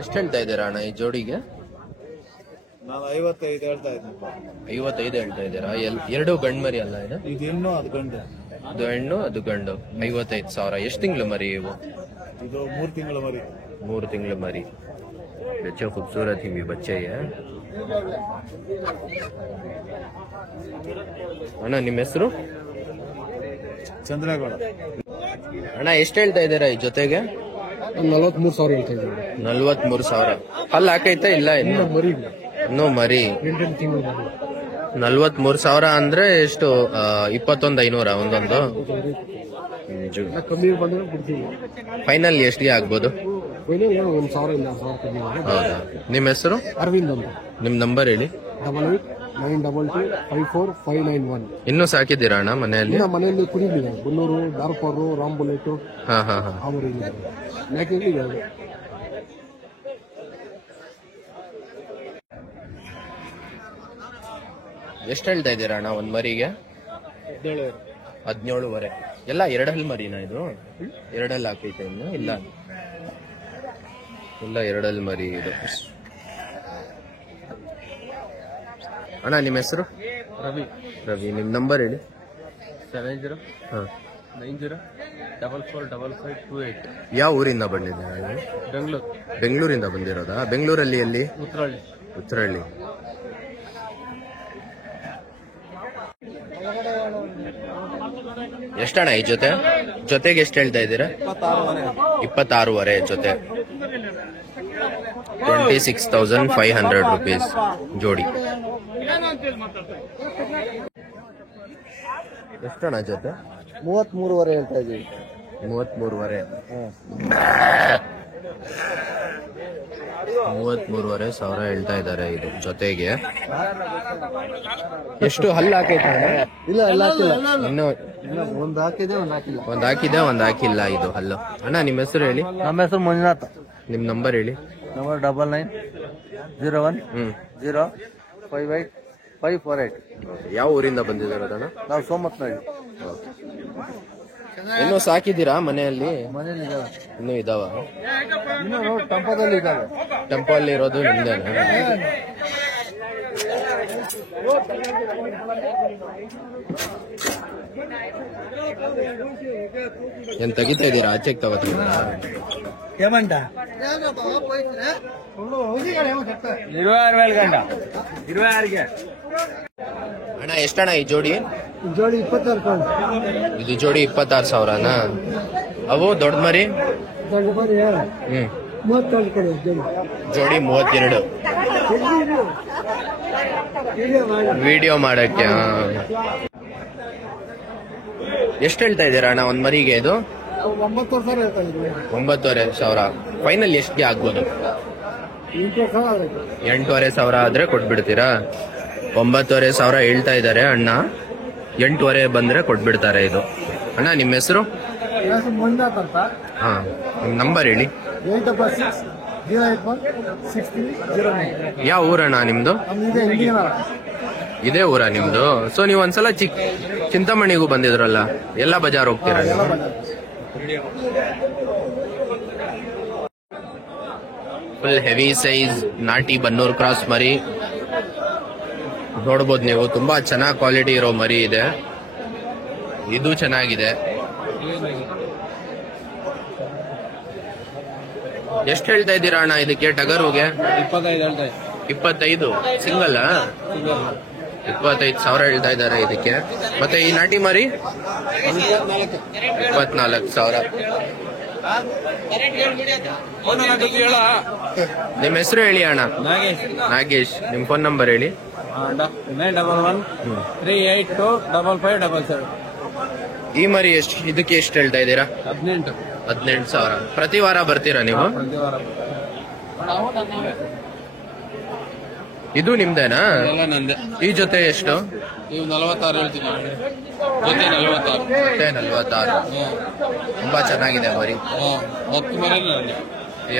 ಎಷ್ಟು ಹೇಳ್ತಾ ಇದ್ದೀರಾ ಅಣ್ಣ ಈ ಜೋಡಿಗೆ? ನಾನು 55 ಹೇಳ್ತಾ ಇದ್ದೀನಿ. 55 ಹೇಳ್ತಾ ಇದ್ದೀರಾ? ಎರಡು ಗಂಡು ಮರಿ ಅಲ್ಲ ಇದು? ಇದು ಹೆಣ್ಣು, ಅದು ಗಂಡು. ಇದು ಹೆಣ್ಣು, ಅದು ಗಂಡು. 55,000. ಎಷ್ಟು ತಿಂಗಳು ಮರಿ ಇವು? ಇದು 3 ತಿಂಗಳ ಮರಿ. 3 ತಿಂಗಳು ಮರಿ. बच्चे खूबसूरत ही भी बच्चे है ಅಣ್ಣ. ನಿಮ್ಮ ಹೆಸರು? ಚಂದ್ರಗೌಡ. ಅಣ್ಣ ಎಷ್ಟು ಹೇಳ್ತಾ ಇದ್ದೀರಾ ಈ ಜೊತೆಗೆ? 43,000 ಹೇಳ್ತಾ ಇದ್ದೀನಿ. 43,000. ಅಲ್ಲಿ ಹಾಕೈತಾ? ಇಲ್ಲ ಇನ್ನು ಮರಿ. ಇನ್ನೂ ಮರಿ. 8 ತಿಂಗಳು. 43,000 ಅಂದ್ರೆ ಎಷ್ಟು? 21,500 ಒಂದೊಂದು. ಕಮ್ಮಿ ಬಂದ್ರೆ ಬಿಡ್ತೀವಿ. ಫೈನಲ್ ಎಷ್ಟಿಗೆ ಆಗ್ಬೋದು? 1,000 ಹೌದಾ? ನಿಮ್ಮ ಹೆಸರು? ಅರವಿಂದ್ ಅಂತ. ನಿಮ್ ನಂಬರ್ ಹೇಳಿ. 8892254591. ಇನ್ನೂ ಸಾಕಿದ್ದೀರಾ ಅಣ್ಣ ಮನೆಯಲ್ಲಿ? ಮನೆಯಲ್ಲಿ ಕುಡಿಲಿಲ್ಲ. ಬುಲ್ಲೂರು, ಡಾರ್ಪರು, ರಾಮ್ ಬುಲೆಟ್. ಹಾ ಹಾ ಹಾ. ಎಷ್ಟು ಹೇಳ್ತಾ ಇದ್ದೀರಾ ಅಣ್ಣ ಒಂದ್ ಮರಿಗೆ? 17,500. ಎಲ್ಲ ಎರಡಲ್ಲಿ ಮರಿನಾ ಇದು? ಎರಡಲ್ಲಿ ಹಾಕೈತೆ ಇನ್ನು? ಇಲ್ಲ ಇಲ್ಲ, ಎರಡಲ್ಲಿ ಮರಿ ಇದು. ಅಣ್ಣ ನಿಮ್ಮ ಹೆಸರು? ರವಿ. ರವಿ. ನಿಮ್ ನಂಬರ್ ಹೇಳಿ. 7090445528. ಯಾವ ಊರಿಂದ ಬಂದಿದ್ದೀರಾ? ಬೆಂಗಳೂರು. ಬೆಂಗಳೂರಿಂದ ಬಂದಿರೋದಾ? ಬೆಂಗಳೂರಲ್ಲಿ ಎಲ್ಲಿ? ಉತ್ತರಹಳ್ಳಿ. ಉತ್ತರಹಳ್ಳಿ. ಎಷ್ಟಣ್ಣ ಈ ಜೊತೆಗೆ ಎಷ್ಟು ಹೇಳ್ತಾ ಇದ್ದೀರಾ? 26,500 ಜೊತೆ. 26,500 rupees ಜೋಡಿ. ಎಷ್ಟಣ್ಣ ಜೊತೆ? 33,500 ಹೇಳ್ತಾ ಇದ್ದೀವಿ. 33,500 ಹೇಳ್ತಾ ಇದ್ದಾರೆ ಇದು ಜೊತೆಗೆ. ಎಷ್ಟು ಹಲ್ಲು ಹಾಕೈತೆ? ಇಲ್ಲ, ಎಲ್ಲ ಹಾಕಿಲ್ಲ. ಇನ್ನು ಒಂದು ಹಾಕಿದೆ, ಒಂದು ಹಾಕಿಲ್ಲ. ಒಂದ್ ಹಾಕಿದೆ, ಒಂದ್ ಹಾಕಿಲ್ಲ ಇದು ಹಲ್ಲು. ಅಣ್ಣ ನಿಮ್ಮ ಹೆಸರು ಹೇಳಿ. ನಮ್ಮ ಹೆಸರು ಮಂಜುನಾಥ್. ನಿಮ್ ನಂಬರ್ ಹೇಳಿ. ನಂಬರ್ 9901058548. ಯಾವ ಊರಿಂದ ಬಂದಿದ್ದಾರದಣ್ಣ? ನಾವು ಸೋಮತ್ನಹಳ್ಳಿ. ಇನ್ನು ಸಾಕಿದ್ದೀರಾ ಮನೆಯಲ್ಲಿ? ಮನೇಲಿ ಇದಾವೆ. ಇನ್ನೂ ಇದಾವ? ಇನ್ನು ಟೆಂಪೋದಲ್ಲಿ ಇದಾವೆ. ಟೆಂಪೋ ಅಲ್ಲಿ ಇರೋದು ನಿಮ್ದೇನಾ? ಏನ್ ತೆಗಿತಾ ಇದ್ದೀರಾ? ಆಚೆಗೆ ತಗೋತೀರಾ? ಏಮಂಟ 26,000 ಅಣ್ಣ ಎಷ್ಟಣ್ಣ ಈ ಜೋಡಿ? ಜೋಡಿ 26,000. ಇದು ಜೋಡಿ 26,000ನಾ? ಅವು ದೊಡ್ಡ ಮರಿ? ದೊಡ್ಡ ಮರಿ 32 ಜೋಡಿ 32. ವಿಡಿಯೋ ಮಾಡಕ್ಕೆ. ಎಷ್ಟು ಹೇಳ್ತಾ ಇದ್ದೀರಾ ಅಣ್ಣ ಒಂದ್ ಮರಿಗೆ ಇದು? 9,500. ಫೈನಲ್ ಎಷ್ಟ್ಗೆ ಆಗ್ಬೋದು? 8,500 ಆದ್ರೆ ಕೊಟ್ಬಿಡ್ತೀರಾ? 9,500 ಹೇಳ್ತಾ ಇದ್ದಾರೆ ಅಣ್ಣ. 8,500 ಬಂದ್ರೆ ಕೊಟ್ಬಿಡ್ತಾರೆ ಇದು. ಅಣ್ಣ ನಿಮ್ಮ ಹೆಸರು? ಮಂಜುನಾಥ್ ಅಂತ. ಹಾ, ನಿಮ್ ನಂಬರ್ ಹೇಳಿ. 866081609. ಯಾವ ಊರಣ್ಣ ನಿಮ್ದು? ಇದೇ ಊರ ನಿಮ್ದು? ಸೊ ನೀವು ಒಂದ್ಸಲ ಚಿಂತಾಮಣಿಗೂ ಬಂದಿದ್ರಲ್ಲ, ಎಲ್ಲ ಬಜಾರ್ ಹೋಗ್ತೀರಾ ನೀವು? ಫುಲ್ ಹೆವಿ ಸೈಜ್ ನಾಟಿ ಬನ್ನೂರ್ ಕ್ರಾಸ್ ಮರಿ ನೋಡ್ಬೋದು ನೀವು. ತುಂಬಾ ಚೆನ್ನಾಗಿ ಕ್ವಾಲಿಟಿ ಇರೋ ಮರಿ ಇದೆ. ಇದು ಚೆನ್ನಾಗಿದೆ. ಎಷ್ಟು ಹೇಳ್ತಾ ಇದ್ದೀರಾ ಅಣ್ಣ ಇದಕ್ಕೆ? ಟಗರುಗೆ 25 ಸಿಂಗಲ್. 25,000 ಹೇಳ್ತಾ ಇದ್ದಾರೆ ಇದಕ್ಕೆ. ಮತ್ತೆ ಈ ನಾಟಿ ಮರಿ 24,000. ನಿಮ್ಮ ಹೆಸರು ಹೇಳಿ ಅಣ್ಣ. ನಾಗೇಶ್. ನಿಮ್ ಫೋನ್ ನಂಬರ್ ಹೇಳಿ. 911382557. ಈ ಮರಿ ಇದಕ್ಕೆ ಎಷ್ಟು ಹೇಳ್ತಾ ಇದ್ದೀರಾ? 18,000. ಪ್ರತಿ ವಾರ ಬರ್ತೀರಾ ನೀವು? ಇದು ನಿಮ್ದೇನಾ? ಈ ಜೊತೆ ಎಷ್ಟು? 46 ಹೇಳ್ತೀನಿ. ಜೊತೆ 46. ತುಂಬಾ ಚೆನ್ನಾಗಿದೆ ಮರಿ. 10 ಮರಿ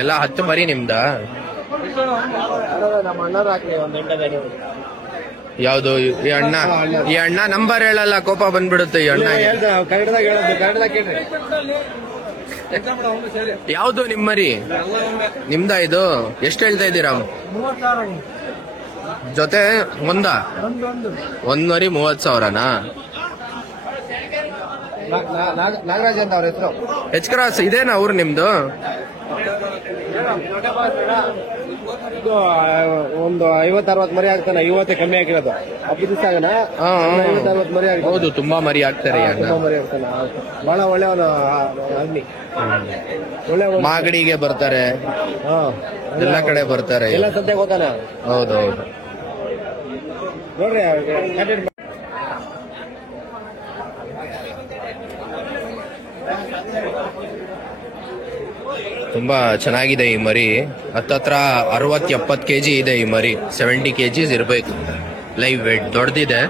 ಎಲ್ಲ 10 ಮರಿ ನಿಮ್ದಾ? ನಮ್ಮ ಅಣ್ಣರ ಹಾಕಿ ಒಂದು ಯಾವ್ದು ಈ ಅಣ್ಣ ನಂಬರ್ ಹೇಳಲ್ಲ, ಕೋಪ ಬಂದ್ಬಿಡುತ್ತೆ ಈ ಅಣ್ಣ. ಕನ್ನಡದಾಗ ಹೇಳೋದು. ಕನ್ನಡದಾಗ ಕೇಳ್ರಿ. ಯಾವ್ದು ನಿಮ್ ಮರಿ? ನಿಮ್ದ ಇದು? ಎಷ್ಟು ಹೇಳ್ತಾ ಇದ್ದೀರಾ? ಜೊತೆ ಒಂದ್ ಮರಿ 30,000ನಾ? ನಾಗರಾಜ್ ಅಂತ ಅವ್ರ ಹೆಸರು. ಹೆಚ್ ಕ್ರಾಸ್ ಇದೇನಾ ಊರು ನಿಮ್ದು? ಒಂದು 50-60 ಮರಿ ಆಗ್ತಾನೆ. 50 ಕಮ್ಮಿ ಆಗಿರೋದು. ಹಬ್ಬದ ದಿವಸ ಆಗನ 50-60 ಮರಿ ಆಗಿ. ಹೌದು, ತುಂಬಾ ಮರಿ ಆಗ್ತಾರೆ. ಮರಿ ಆಗ್ತಾನೆ. ಬಹಳ ಒಳ್ಳೆಯವನು ಅಗ್ನಿ. ಒಳ್ಳೆ ಮಾಗಡಿಗೆ ಬರ್ತಾರೆ, ಎಲ್ಲ ಕಡೆ ಬರ್ತಾರೆ. ಎಲ್ಲ ಸದ್ಯಕ್ಕೆ ಹೋತಾನೆ. ಹೌದೌದು. ನೋಡ್ರಿ ತುಂಬಾ ಚೆನ್ನಾಗಿದೆ ಈ ಮರಿ. ಹತ್ತತ್ರ 60-70 ಕೆಜಿ ಇದೆ ಈ ಮರಿ. 70 ಕೆಜಿಸ್ ಇರ್ಬೇಕು ಲೈವ್ ವೇಟ್. ದೊಡ್ಡದಿದೆ.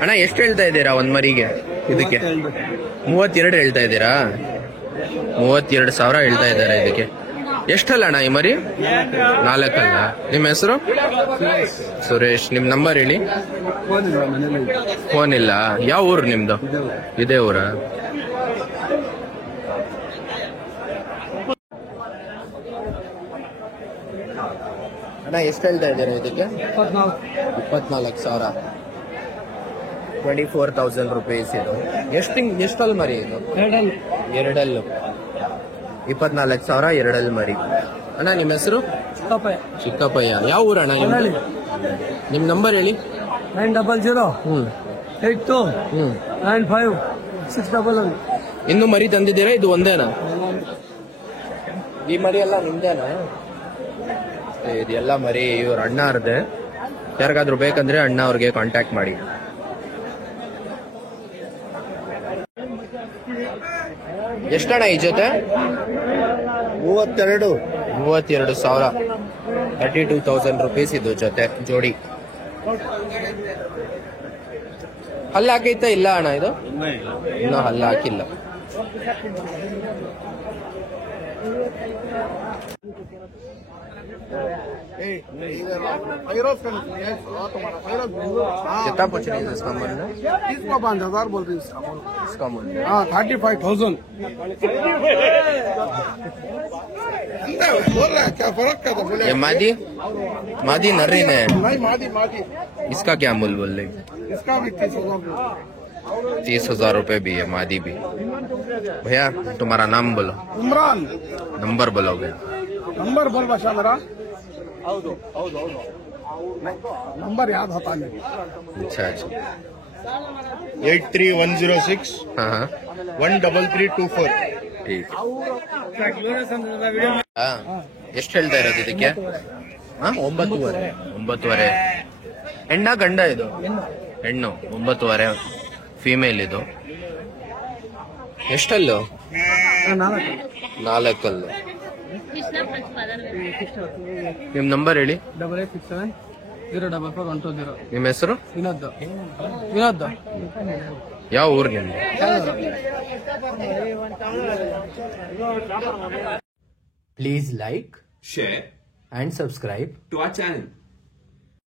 ಅಣ್ಣ ಎಷ್ಟು ಹೇಳ್ತಾ ಇದ್ದೀರಾ ಒಂದ್ ಮರಿಗೆ? ಇದಕ್ಕೆ 32 ಹೇಳ್ತಾ ಇದ್ದೀರಾ? 32,000 ಹೇಳ್ತಾ ಇದ್ದಾರೆ ಇದಕ್ಕೆ. ಎಷ್ಟಲ್ಲ ಅಣ್ಣ ಈ ಮರಿ? 4 ಅಲ್ಲ. ನಿಮ್ಮ ಹೆಸರು? ಸುರೇಶ್. ನಿಮ್ ನಂಬರ್ ಹೇಳಿ. ಫೋನ್ ಇಲ್ಲ. ಯಾವ ಊರು ನಿಮ್ದು? ಇದೇ ಊರ? ಅಣ್ಣ ಎಷ್ಟು ಹೇಳ್ತಾ ಇದ್ದೀರಾ ಇದಕ್ಕೆ? 24,000. 24,000 ರುಪೀಸ್ ಇದು. ಎಷ್ಟಲ್ಲಿ ಮರಿ ಇದು? ಎರಡಲ್ಲು. 24,000 ಎರಡಲ್ಲಿ ಮರಿ. ಅಣ್ಣ ನಿಮ್ಮ ಹೆಸರು? ಚಿಕ್ಕಪ್ಪಯ್ಯ. ಯಾವ ಊರಣ್ಣ? ನಿಮ್ ನಂಬರ್ ಹೇಳಿ. 900 82 95 611. ಇನ್ನು ಮರಿ ತಂದಿದ್ದೀರಾ? ಇದು ಒಂದೇನಾ? ಈ ಮರಿ ಎಲ್ಲ ನಿಮ್ದೇನಾ? ಇದೆಲ್ಲ ಮರಿ ಇವ್ರ ಅಣ್ಣ ಅವ್ರದ್ದೆ. ಯಾರಿಗಾದ್ರೂ ಬೇಕಂದ್ರೆ ಅಣ್ಣ ಅವ್ರಿಗೆ ಕಾಂಟ್ಯಾಕ್ಟ್ ಮಾಡಿ. ಎಷ್ಟಣ್ಣ ಈ ಜೊತೆ? 32,000. 32,000 ರುಪೀಸ್ ಇದು ಜೊತೆ ಜೋಡಿ. ಹಲ್ಲು ಹಾಕೈತಾ? ಇಲ್ಲ ಅಣ್ಣ, ಇದು ಇನ್ನೂ ಹಲ್ಲು ಹಾಕಿಲ್ಲ. कितना पूछ रही है इसका मूल्य? इसको 5,000 बोल रही है इसका मूल्य 35,000 बोल रहा है। क्या फर्क क्या था? बोले ये मादी नर्री ने। नहीं, मादी इसका क्या मूल्य बोल रही? इसका भी 30,000 30,000 रुपए भी है मादी भी। भैया तुम्हारा नाम बोलो। इमरान। नंबर बोलोगे? नंबर बोल बशा मेरा। नंबर याद होता नहीं। अच्छा अच्छा। 83106 हाँ 13324. ठीक. ಎಷ್ಟು ಹೇಳ್ತಾ ಇರೋದು ಇದಕ್ಕೆ? 9.5. ಹೆಣ್ಣ ಗಂಡ ಇದು? ಹೆಣ್ಣು. 9.5 ಫೀಮೇಲ್ ಇದು. ಎಷ್ಟಲ್ಲು? 4 ಅಲ್ಲು. ನಿಮ್ ನಂಬರ್ ಹೇಳಿ. 8867 044 ನಿಮ್ಮ ಹೆಸರು? ವಿನೋದ್. ಯಾವ ಊರು ನಿಮ್ದು? Please like, share and subscribe to our channel.